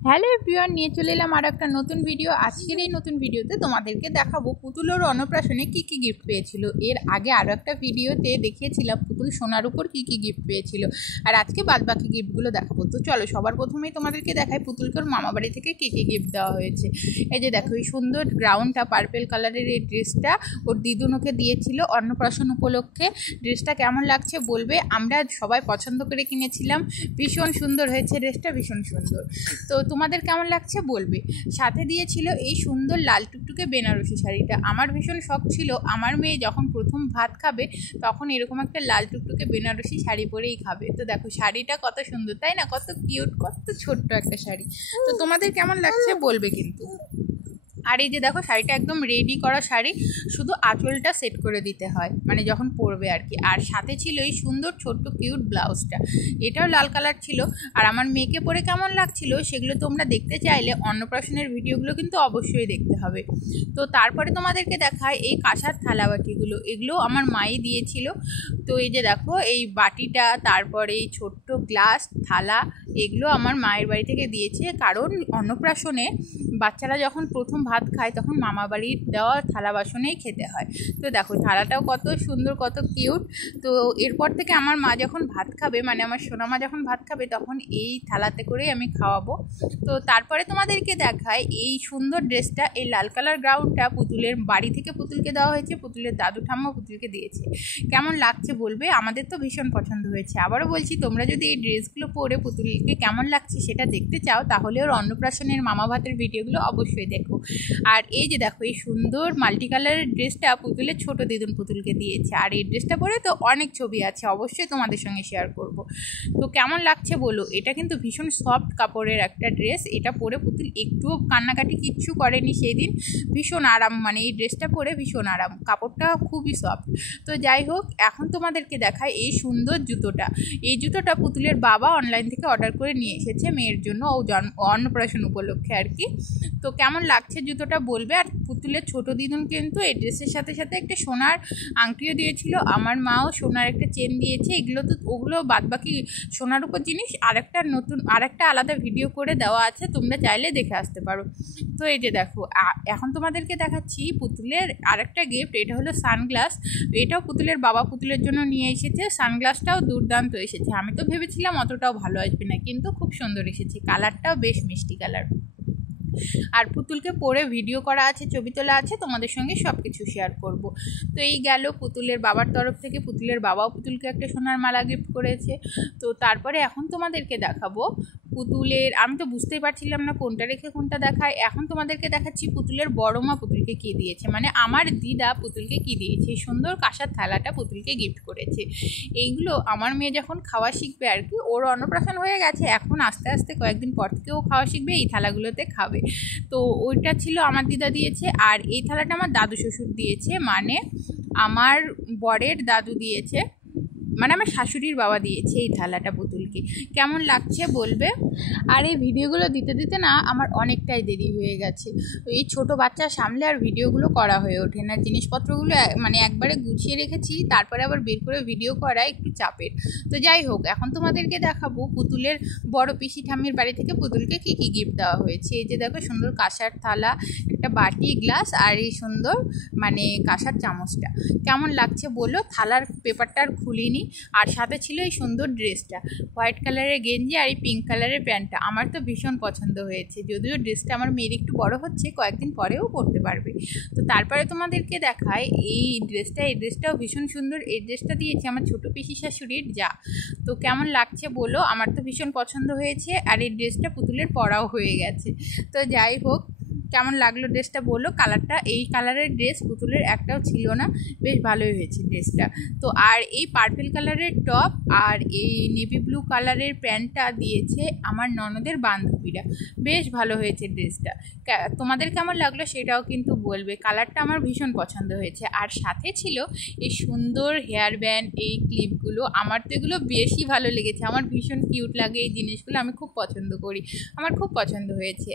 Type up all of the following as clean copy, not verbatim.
Hello everyone, নিয়ে চলে এলাম আর একটা নতুন ভিডিও। আজকের এই নতুন ভিডিওতে তোমাদেরকে দেখাবো পুতুল ওর অন্নপ্রাশনে কী কী গিফট পেয়েছিল। এর আগে আরও একটা ভিডিওতে দেখিয়েছিলাম পুতুল সোনার উপর কী কী গিফট পেয়েছিল, আর আজকে বাদবাকি গিফটগুলো দেখাবো। তো চলো সবার প্রথমেই তোমাদেরকে দেখাই পুতুলকে ওর মামাবাড়ি থেকে কী কী গিফট দেওয়া হয়েছে। এই যে দেখো, এই সুন্দর গ্রাউন্ডটা পার্পেল কালারের এই ড্রেসটা ওর দিদুন ওকে দিয়েছিল অন্নপ্রাশন উপলক্ষে। ড্রেসটা কেমন লাগছে বলবে, আমরা সবাই পছন্দ করে কিনেছিলাম। ভীষণ সুন্দর হয়েছে ড্রেসটা, ভীষণ সুন্দর। তো তোমাদের কেমন লাগছে বলবে। সাথে দিয়েছিল এই সুন্দর লাল টুকটুকে বেনারসি শাড়িটা। আমার ভীষণ শখ ছিল আমার মেয়ে যখন প্রথম ভাত খাবে তখন এরকম একটা লাল টুকটুকে বেনারসি শাড়ি পরেই খাবে। তো দেখো শাড়িটা কত সুন্দর, তাই না? কত কিউট, কত ছোট্ট একটা শাড়ি। তো তোমাদের কেমন লাগছে বলবে কিন্তু। আর এই যে দেখো, শাড়িটা একদম রেডি করা শাড়ি, শুধু আঁচলটা সেট করে দিতে হয় মানে যখন পরবে আর কি। আর সাথে ছিল এই সুন্দর ছোট্ট কিউট ব্লাউজটা, এটাও লাল কালার ছিল। আর আমার মেয়েকে পরে কেমন লাগছিল সেগুলো তোমরা দেখতে চাইলে অন্নপ্রাশনের ভিডিওগুলো কিন্তু অবশ্যই দেখতে হবে। তো তারপরে তোমাদেরকে দেখায় এই কাঁসার থালা বাটিগুলো, এগুলো আমার মাই দিয়েছিল। তো এই যে দেখো, এই বাটিটা, তারপরে এই ছোট্ট গ্লাস থালা, এগুলো আমার মায়ের বাড়ি থেকে দিয়েছে। কারণ অন্নপ্রাশনে বাচ্চারা যখন প্রথম ভাত খায় তখন মামা বাড়ির দেওয়া থালা বাসনেই খেতে হয়। তো দেখো থালাটাও কত সুন্দর, কত কিউট। তো এরপর থেকে আমার মা যখন ভাত খাবে, মানে আমার সোনামা যখন ভাত খাবে, তখন এই থালাতে করেই আমি খাওয়াবো। তো তারপরে তোমাদেরকে দেখায় এই সুন্দর ড্রেসটা, এই লাল কালার গ্রাউন্ডটা পুতুলের বাড়ি থেকে পুতুলকে দেওয়া হয়েছে, পুতুলের দাদু ঠাম্মা পুতুলকে দিয়েছে। কেমন লাগছে বলবে, আমাদের তো ভীষণ পছন্দ হয়েছে। আবারও বলছি, তোমরা যদি এই ড্রেসগুলো পরে পুতুলকে কেমন লাগছে সেটা দেখতে চাও তাহলে ওর অন্নপ্রাশনের মামা ভাতের ভিডিওগুলো অবশ্যই দেখো। আর এই যে দেখো, এই সুন্দর মাল্টি কালারের ড্রেসটা পুতুলের ছোট দিদুন পুতুলকে দিয়েছে। আর এই ড্রেসটা পরে তো অনেক ছবি আছে, অবশ্যই তোমাদের সঙ্গে শেয়ার করব। তো কেমন লাগছে বলো। এটা কিন্তু ভীষণ সফট কাপড়ের একটা ড্রেস, এটা পরে পুতুল একটুও কান্নাকাটি কিচ্ছু করেনি সেই দিন। ভীষণ আরাম, মানে এই ড্রেসটা পরে ভীষণ আরাম, কাপড়টা খুবই সফট। তো যাই হোক, এখন তোমাদেরকে দেখায় এই সুন্দর জুতোটা। এই জুতোটা পুতুলের বাবা অনলাইন থেকে অর্ডার করে নিয়ে এসেছে মেয়ের জন্য, ও অন্নপ্রাশন উপলক্ষে আর কি। তো কেমন লাগছে জুতোটা বলবে। আর পুতুলের ছোট দিদুন কিন্তু এই ড্রেসের সাথে সাথে একটা সোনার আংটিও দিয়েছিল, আমার মাও সোনার একটা চেন দিয়েছে। এগুলো তো ওগুলো বাদবাকি সোনার উপর জিনিস আরেকটা আলাদা ভিডিও করে দেওয়া আছে, তোমরা চাইলে দেখে আসতে পারো। তো এই যে দেখো, এখন তোমাদেরকে দেখাচ্ছি পুতুলের আরেকটা গিফট। এটা হলো সানগ্লাস। এটাও পুতুলের বাবা পুতুলের জন্য নিয়ে এসেছে। সানগ্লাসটাও দুর্দান্ত এসেছে, আমি তো ভেবেছিলাম অতটাও ভালো আসবে না, কিন্তু খুব সুন্দর এসেছে, কালারটাও বেশ মিষ্টি কালার। আর পুতুলকে পরে ভিডিও করা আছে, ছবি তোলা আছে, তোমাদের সঙ্গে সব কিছু শেয়ার করব। তো এই গেল পুতুলের বাবার তরফ থেকে, পুতুলের বাবাও পুতুলকে একটা সোনার মালা গিফট করেছে। তো তারপরে এখন তোমাদেরকে দেখাবো পুতুলের, আমি তো বুঝতেই পারছিলাম না কোনটা রেখে কোনটা দেখায়। এখন তোমাদেরকে দেখাচ্ছি পুতুলের বড় মা পুতুলকে কী দিয়েছে, মানে আমার দিদা পুতুলকে কী দিয়েছে। এই সুন্দর কাঁসার থালাটা পুতুলকে গিফট করেছে। এইগুলো আমার মেয়ে যখন খাওয়া শিখবে আর কি, ওর অন্নপ্রাশন হয়ে গেছে, এখন আস্তে আস্তে কয়েকদিন পর থেকে ও খাওয়া শিখবে, এই থালাগুলোতে খাবে। তো ওইটা ছিল আমার দিদা দিয়েছে। আর এই থালাটা আমার দাদু শ্বশুর দিয়েছে, মানে আমার বরের দাদু দিয়েছে, মানে আমার শাশুড়ির বাবা দিয়েছে এই থালাটা পুতুলকে। কেমন লাগছে বলবে। আর এই ভিডিওগুলো দিতে দিতে না আমার অনেকটাই দেরি হয়ে গেছে। এই ছোট বাচ্চার সামলে আর ভিডিওগুলো করা হয়ে ওঠে না, জিনিসপত্রগুলো মানে একবারে গুছিয়ে রেখেছি, তারপরে আবার বের করে ভিডিও করা একটু চাপের। তো যাই হোক, এখন তোমাদেরকে দেখাবো পুতুলের বড় পিসি ঠাম্মির বাড়ি থেকে পুতুলকে কী কী গিফট দেওয়া হয়েছে। এই যে দেখো, সুন্দর কাঁসার থালা, একটা বাটি, গ্লাস, আর এই সুন্দর মানে কাঁসার চামচটা। কেমন লাগছে বলো। থালার পেপারটা আর খুলিনি। আর সাথে ছিল এই সুন্দর ড্রেসটা, হোয়াইট কালারের গেঞ্জি আর এই পিঙ্ক কালারের প্যান্টটা, আমার তো ভীষণ পছন্দ হয়েছে। যদিও ড্রেসটা আমার মেয়ের একটু বড় হচ্ছে, কয়েকদিন পরেও পরতে পারবে। তো তারপরে তোমাদেরকে দেখায় এই ড্রেসটাও ভীষণ সুন্দর। এই ড্রেসটা দিয়েছে আমার ছোটো পিসি শাশুড়ির যা। তো কেমন লাগছে বলো, আমার তো ভীষণ পছন্দ হয়েছে। আর এই ড্রেসটা পুতুলের পরাও হয়ে গেছে। তো যাই হোক, কেমন লাগলো ড্রেসটা বলো। কালারটা, এই কালারের ড্রেস পুতুলের একটাও ছিল না, বেশ ভালোই হয়েছে ড্রেসটা। তো আর এই পার্পেল কালারের টপ আর এই নেভি ব্লু কালারের প্যান্টটা দিয়েছে আমার ননদের বান্ধবীরা, বেশ ভালো হয়েছে ড্রেসটা। তোমাদের কেমন লাগলো সেটাও কিন্তু বলবে। কালারটা আমার ভীষণ পছন্দ হয়েছে। আর সাথে ছিল এই সুন্দর হেয়ার ব্যান্ড, এই ক্লিপগুলো, আমার তো এগুলো বেশি ভালো লেগেছে, আমার ভীষণ কিউট লাগে এই জিনিসগুলো, আমি খুব পছন্দ করি, আমার খুব পছন্দ হয়েছে।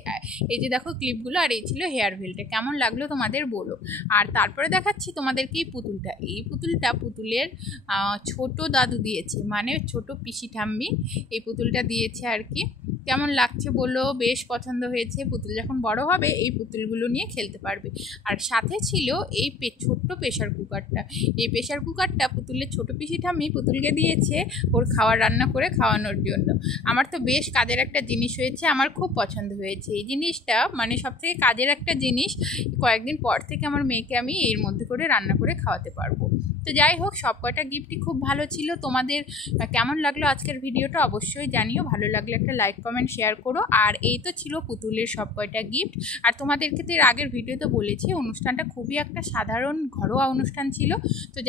এই যে দেখো ক্লিপগুলো, আর এই ছিল হেয়ার বেল্টটা। কেমন লাগলো তোমাদের বলো। আর তারপরে দেখাচ্ছি তোমাদেরকে এই পুতুলটা। এই পুতুলটা পুতুলের ছোট দাদু দিয়েছে, মানে ছোট পিসি ঠাম্মি এই পুতুলটা দিয়েছে আর কি। কেমন লাগছে বলো, বেশ পছন্দ হয়েছে। পুতুল যখন বড় হবে এই পুতুলগুলো নিয়ে খেলতে পারবে। আর সাথে ছিল এই ছোট্ট প্রেশার কুকারটা। এই প্রেশার কুকারটা পুতুলের ছোট পিসি ঠাম্মি পুতুলকে দিয়েছে ওর খাবার রান্না করে খাওয়ানোর জন্য। আমার তো বেশ কাজের একটা জিনিস হয়েছে, আমার খুব পছন্দ হয়েছে এই জিনিসটা, মানে সবথেকে কাজের একটা জিনিস। কয়েকদিন পর থেকে আমার মেয়েকে আমি এর মধ্যে করে রান্না করে খাওয়াতে পারবো। তো যাই হোক, সব কয়টা গিফটই খুব ভালো ছিল। তোমাদের কেমন লাগলো আজকের ভিডিওটা অবশ্যই জানিও। ভালো লাগলে একটা লাইক কমেন্ট শেয়ার করো। আর এই তো ছিল পুতুলের সব কয়টা গিফট। আর তোমাদেরকে তো এর আগের ভিডিওতে বলেছি অনুষ্ঠানটা খুবই একটা সাধারণ ঘরোয়া অনুষ্ঠান ছিল। তো